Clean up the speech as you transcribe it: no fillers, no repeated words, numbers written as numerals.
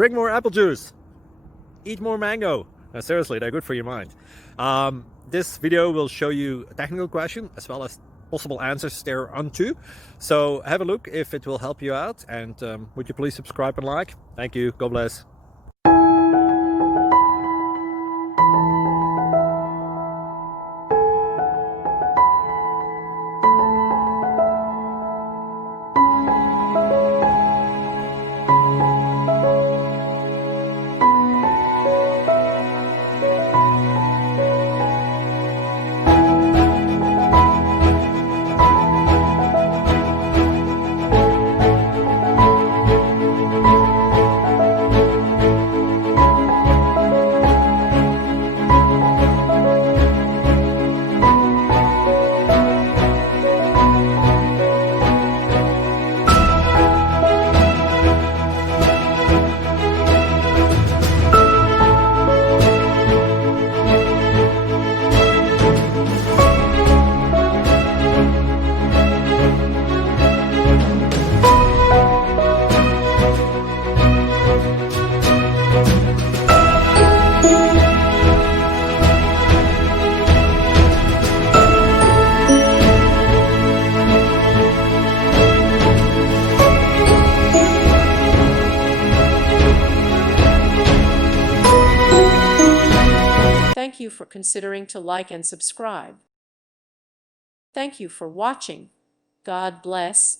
Drink more apple juice. Eat more mango. Seriously, they're good for your mind. This video will show you a technical question as well as possible answers thereunto. So have a look if it will help you out, and would you please subscribe and like? Thank you. God bless. Thank you for considering to like and subscribe. Thank you for watching. God bless.